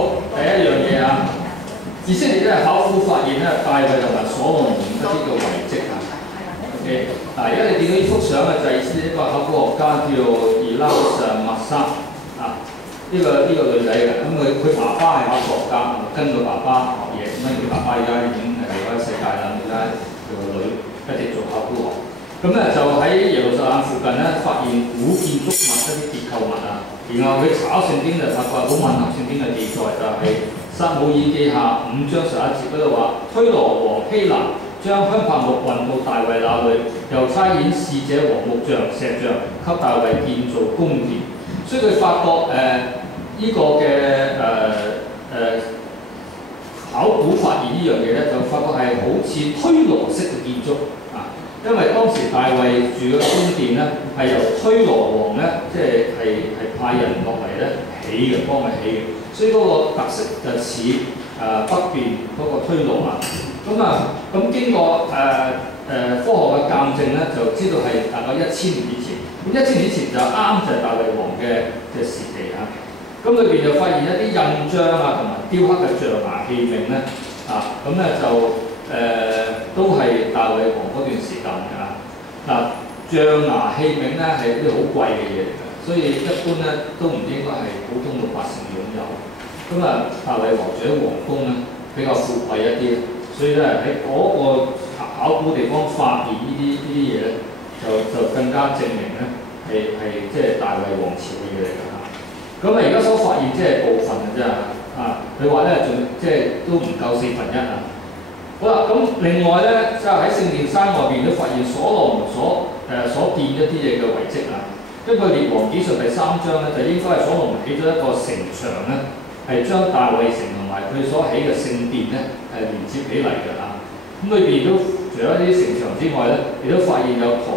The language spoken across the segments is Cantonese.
好，第一樣嘢啊，以色列咧考古發現咧大衛同埋所羅門嗰啲嘅遺跡啊。OK， 嗱而家你見到呢幅相嘅就係以色列一個考古學家叫做伊拉什麥沙啊，呢個女仔嘅，咁佢爸爸係考古學家，跟佢爸爸學嘢，咁佢爸爸而家已經離開世界啦，而家佢個女一直做考古學。咁咧就喺耶路撒冷附近咧發現古建築物一啲結構物啊，然後佢查聖經就發覺好吻合聖經嘅記載，就係、撒母耳記下5章11節嗰度話，推羅王希蘭將香柏木運到大衛那裏，又差遣使者和木匠、石匠給大衛建造宮殿。所以佢發覺呢個嘅考古發現呢樣嘢咧，就發覺係好似推羅式嘅建築啊。因為當時大衛住嘅宮殿咧，係由推羅王咧，即係派人落嚟咧起嘅，幫佢起嘅，所以嗰個特色就似北邊嗰個推羅啊。咁經過科學嘅鑑證咧，就知道係大概1000年以前。咁1000年以前就啱就係大衛王嘅時期啊。咁裏邊就發現一啲印章啊，同埋雕刻嘅象牙器皿咧啊，咁咧就。都係大衛王嗰段時間㗎嗱，象牙器皿咧係啲好貴嘅嘢嚟㗎，所以一般咧都唔應該係普通老百姓擁有。咁大衛王住喺皇宮咧比較富貴一啲，所以咧喺嗰個考古地方發現呢啲嘢咧，就更加證明咧係即係大衛王朝嘅嘢嚟㗎嚇。咁而家所發現即係部分嘅啫啊，佢話咧仲即係都唔夠1/4啊。好啦，咁另外咧，即係喺聖殿山外邊都發現所羅門所建一啲嘢嘅遺跡啊。根據列王紀上第3章咧，就應該係所羅門起咗一個城牆咧，係將大衛城同埋佢所起嘅聖殿咧係連接起嚟嘅啊。咁裏邊都除咗啲城牆之外咧，亦都發現有陶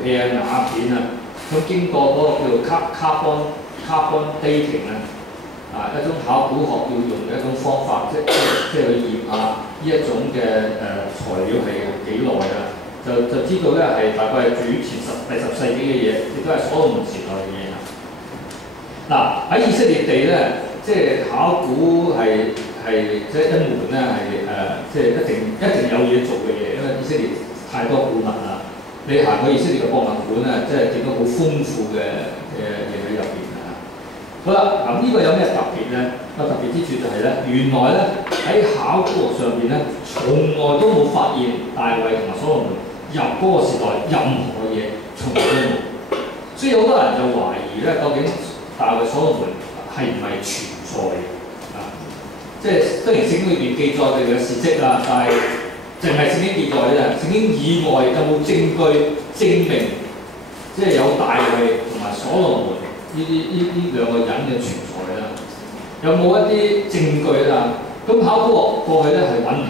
器啊、瓦片啊。咁經過嗰個叫做 carbon dating 啊，一種考古學要用嘅一種方法，即係去驗下呢一種嘅材料係幾耐啊，就知道咧係大概係主前第10世紀嘅嘢，亦都係所羅門時代嘅嘢啊。嗱喺以色列地咧，即係考古係即係一門咧係即係一定有嘢做嘅嘢，因為以色列太多古物啦。你行去以色列嘅博物館咧，即係見到好豐富嘅嘢喺入邊。好啦，咁呢個有咩特別咧？個特別之處就係咧，原來咧喺考古學上邊咧，從來都冇發現大衛同埋所羅門入嗰個時代任何嘢，從來都冇。所以好多人就懷疑咧，究竟大衛所羅門係唔係存在啊？即係雖然聖經裏邊記載佢哋嘅事蹟啦，但係淨係聖經記載啫，聖經以外有冇證據證明即係有大衛同埋所羅門？呢兩個人嘅存在啦，有冇一啲證據啦？咁考古學過去咧係揾唔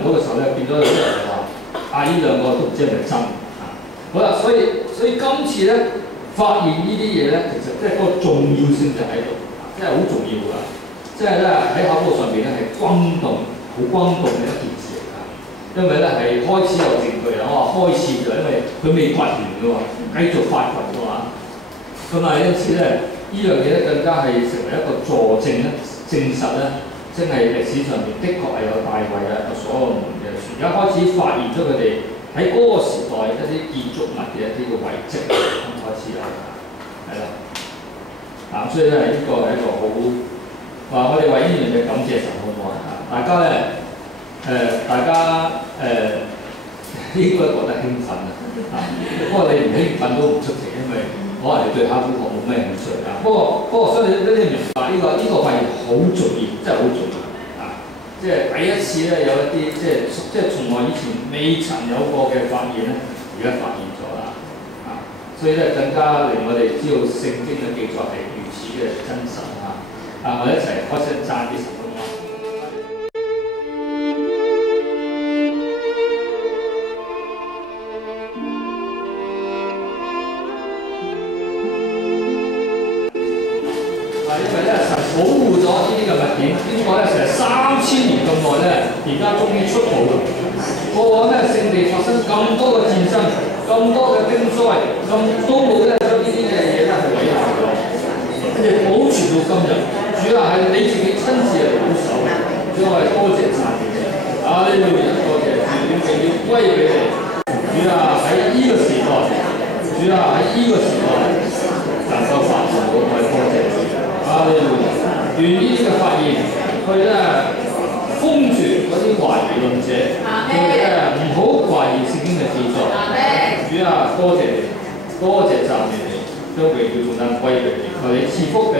到嘅時候咧，變咗有啲人就話：呢兩個都唔知係咪真啊！好啦，所以今次咧發現呢啲嘢咧，其實即係嗰個重要性就喺度，即係好重要㗎。即係咧喺考古上邊咧係轟動，好轟動嘅一件事嚟㗎。因為咧係開始有證據啦，我話開始就因為佢未掘完㗎喎，繼續發掘㗎嘛。咁因此咧，呢樣嘢咧更加係成為一個佐證咧，證實咧，真係歷史上面的確係有大衛啊、有所羅門嘅。而家開始發現咗佢哋喺嗰個時代一啲建築物嘅一啲嘅遺跡，咁開始有係啦。所以咧呢個係一個好話，我哋為呢樣嘢感謝神好唔好啊？大家咧應該覺得興奮啊！不過你唔興奮都唔出奇，因為可能你對考古學冇咩興趣啊。不過所以你明白呢個發現好重要，真係好重要啊！即係第一次咧有一啲即係從來以前未曾有過嘅發現咧，而家發現咗啦啊！所以咧更加令我哋知道聖經嘅記載係如此嘅真實啊！我哋一齊開聲讚啲神好唔好？保護咗呢啲嘅物件，經過咧成3000年咁耐咧，而家終於出土啦。過往咧聖地發生咁多嘅戰爭，咁多嘅兵災，咁都冇咧將呢啲嘅嘢咧係毀壞咗，跟住保存到今日。主要係你自己親歸俾你。主啊，喺呢個時代，主啊，喺呢個時代能夠發現到我哋多謝主。啊，你願呢啲嘅發現去咧封住嗰啲懷疑論者，佢哋咧唔好懷疑聖經嘅記載。主啊，多謝你，多謝讚美你，將榮耀頌讚歸俾你。求你賜福俾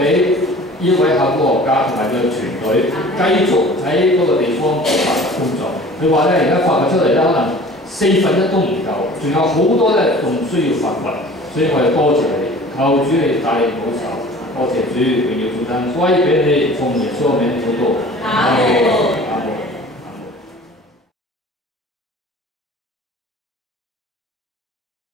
呢位考古學家同埋佢嘅團隊，繼續喺嗰個地方發掘工作。佢話咧，而家發掘出嚟咧，可能1/4都唔夠，仲有好多咧仲需要發掘，所以我哋多謝你，求主你帶領保守，多謝主，榮耀頌讚歸俾你，奉耶穌名禱告。